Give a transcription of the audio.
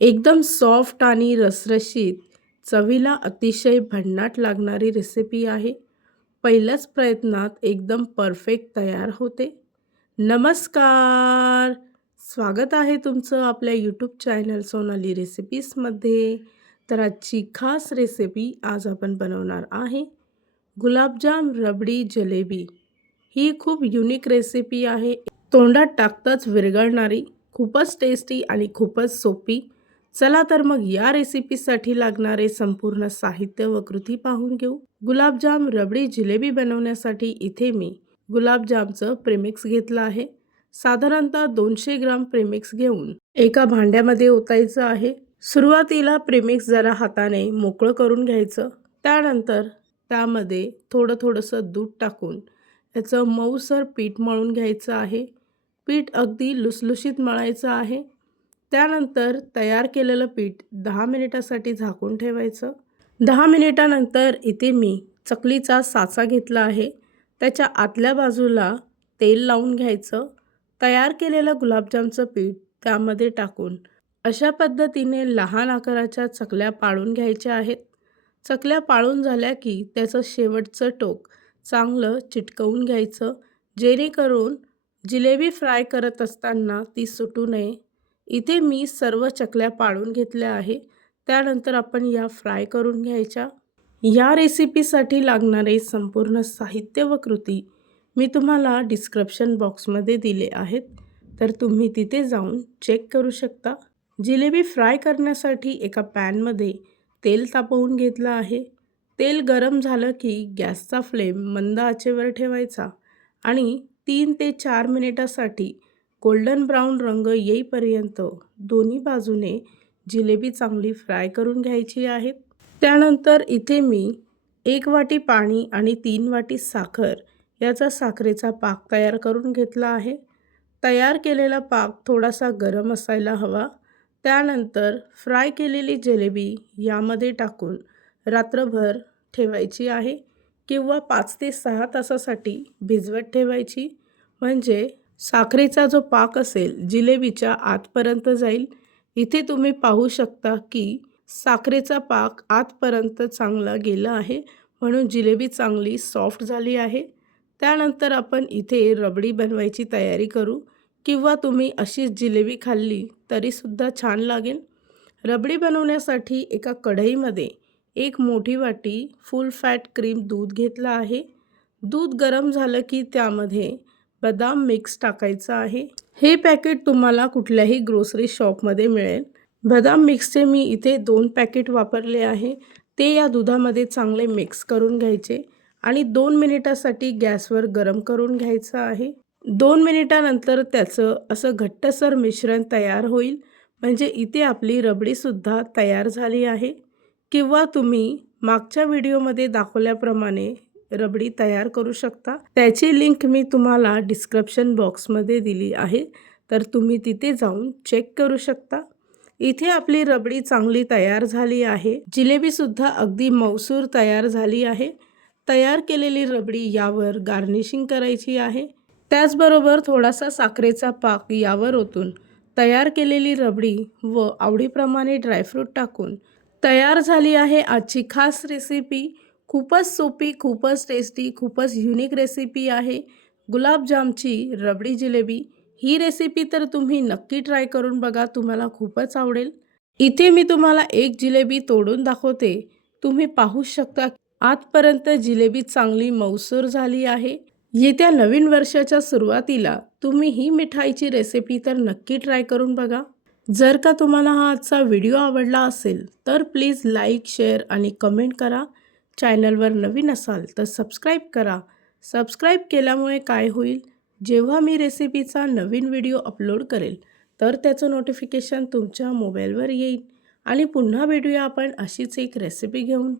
एकदम सॉफ्ट आणि रसरशीत, चवीला अतिशय भन्नाट लागणारी रेसिपी आहे. पहिल्याच प्रयत्नात एकदम परफेक्ट तयार होते. नमस्कार! स्वागत आहे तुमचं आपल्या यूट्यूब चॅनल सोनाली रेसिपीजमध्ये. तर आजची खास रेसिपी आज आपण बनवणार आहे गुलाबजाम रबडी जलेबी. ही खूप युनिक रेसिपी आहे. तोंडात टाकताच विरघळणारी, खूपच टेस्टी आणि खूपच सोपी. चला तर मग या रेसिपीसाठी लागणारे संपूर्ण साहित्य व कृती पाहून घेऊ. गुलाबजाम रबडी जिलेबी बनवण्यासाठी इथे मी गुलाबजामचं प्रेमिक्स घेतलं आहे. साधारणतः 200 ग्राम प्रेमिक्स घेऊन एका भांड्यामध्ये ओतायचं आहे. सुरुवातीला प्रेमिक्स जरा हाताने मोकळं करून घ्यायचं. त्यानंतर त्यामध्ये थोडंसं दूध टाकून याचं मऊसर पीठ मळून घ्यायचं आहे. पीठ अगदी लुसलुशीत मळायचं आहे. त्यानंतर तयार केलेलं पीठ 10 मिनिटासाठी झाकून ठेवायचं. 10 मिनिटानंतर इथे मी चकलीचा साचा घेतला आहे. त्याच्या आतल्या बाजूला तेल लावून घ्यायचं. तयार केलेलं गुलाबजामचं पीठ त्यामध्ये टाकून अशा पद्धतीने लहान आकाराच्या चकल्या पाडून घ्यायच्या आहेत. चकल्या पाडून झाल्या की त्याचं शेवटचं टोक चांगलं चिटकवून घ्यायचं, जेणेकरून जिलेबी फ्राय करत असताना ती सुटू नये. इथे मी सर्व चकल्या पाडून घेतल्या आहे. त्यानंतर आपण या फ्राय करून घ्यायच्या. या रेसिपीसाठी लागणारे संपूर्ण साहित्य व कृती मी तुम्हाला डिस्क्रिप्शन बॉक्समध्ये दिले आहेत, तर तुम्ही तिथे जाऊन चेक करू शकता. जिलेबी फ्राय करण्यासाठी एका पॅनमध्ये तेल तापवून घेतलं आहे. तेल गरम झालं की गॅसचा फ्लेम मंद आचेवर ठेवायचा आणि 3 ते 4 मिनिटासाठी गोल्डन ब्राऊन रंग येईपर्यंत दोन्ही बाजूने जिलेबी चांगली फ्राय करून घ्यायची आहे. त्यानंतर इथे मी 1 वाटी पाणी आणि 3 वाटी साखर याचा साखरेचा पाक तयार करून घेतला आहे. तयार केलेला पाक थोडासा गरम असायला हवा. त्यानंतर फ्राय केलेली जिलेबी यामध्ये टाकून रात्रभर ठेवायची आहे किंवा 5 ते 6 तासासाठी भिजवत ठेवायची, म्हणजे साखरेचा जो पाक असेल जिलेबीच्या आतपर्यंत जाईल. इथे तुम्ही पाहू शकता की साखरेचा पाक आतपर्यंत चांगला गेला आहे, म्हणून जिलेबी चांगली सॉफ्ट झाली आहे. त्यानंतर आपण इथे रबडी बनवायची तयारी करू, किंवा तुम्ही अशीच जिलेबी खाल्ली तरीसुद्धा छान लागेल. रबडी बनवण्यासाठी एका कढईमध्ये 1 मोठी वाटी फुल फॅट क्रीम दूध घेतलं आहे. दूध गरम झालं की त्यामध्ये बदाम मिक्स टाकायचं आहे. हे पॅकेट तुम्हाला कुठल्याही ग्रोसरी शॉपमध्ये मिळेल. बदाम मिक्सचे मी इथे 2 पॅकेट वापरले आहे. ते या दुधामध्ये चांगले मिक्स करून घ्यायचे आणि 2 मिनिटासाठी गॅसवर गरम करून घ्यायचं आहे. 2 मिनिटानंतर त्याचं असं घट्टसर मिश्रण तयार होईल, म्हणजे इथे आपली रबडीसुद्धा तयार झाली आहे. किंवा तुम्ही मागच्या व्हिडिओमध्ये दाखवल्याप्रमाणे रबडी तयार करू शकता. त्याची लिंक मी तुम्हाला डिस्क्रिप्शन बॉक्समध्ये दिली आहे, तर तुम्ही तिथे जाऊन चेक करू शकता. इथे आपली रबडी चांगली तयार झाली आहे. जिलेबीसुद्धा अगदी मऊसूर तयार झाली आहे. तयार केलेली रबडी यावर गार्निशिंग करायची आहे. त्याचबरोबर थोडासा साखरेचा पाक यावर ओतून तयार केलेली रबडी व आवडीप्रमाणे ड्रायफ्रूट टाकून तयार झाली आहे आजची खास रेसिपी. खूपच सोपी, खूपच टेस्टी, खूपच युनिक रेसिपी आहे गुलाबजामची रबडी जिलेबी. ही रेसिपी तर तुम्ही नक्की ट्राय करून बघा, तुम्हाला खूपच आवडेल. इथे मी तुम्हाला एक जिलेबी तोडून दाखवते. तुम्ही पाहू शकता आतपर्यंत जिलेबी चांगली मऊसूर झाली आहे. येत्या नवीन वर्षाच्या सुरुवातीला तुम्ही ही मिठाईची रेसिपी तर नक्की ट्राय करून बघा. जर का तुम्हाला हा आजचा व्हिडिओ आवडला असेल तर प्लीज लाईक, शेअर आणि कमेंट करा. चॅनलवर नवीन असाल तर सबस्क्राईब करा. सबस्क्राईब केल्यामुळे काय होईल, जेव्हा मी रेसिपीचा नवीन व्हिडिओ अपलोड करेल तर त्याचं नोटिफिकेशन तुमच्या मोबाईलवर येईल आणि पुन्हा भेटूया आपण अशीच एक रेसिपी घेऊन.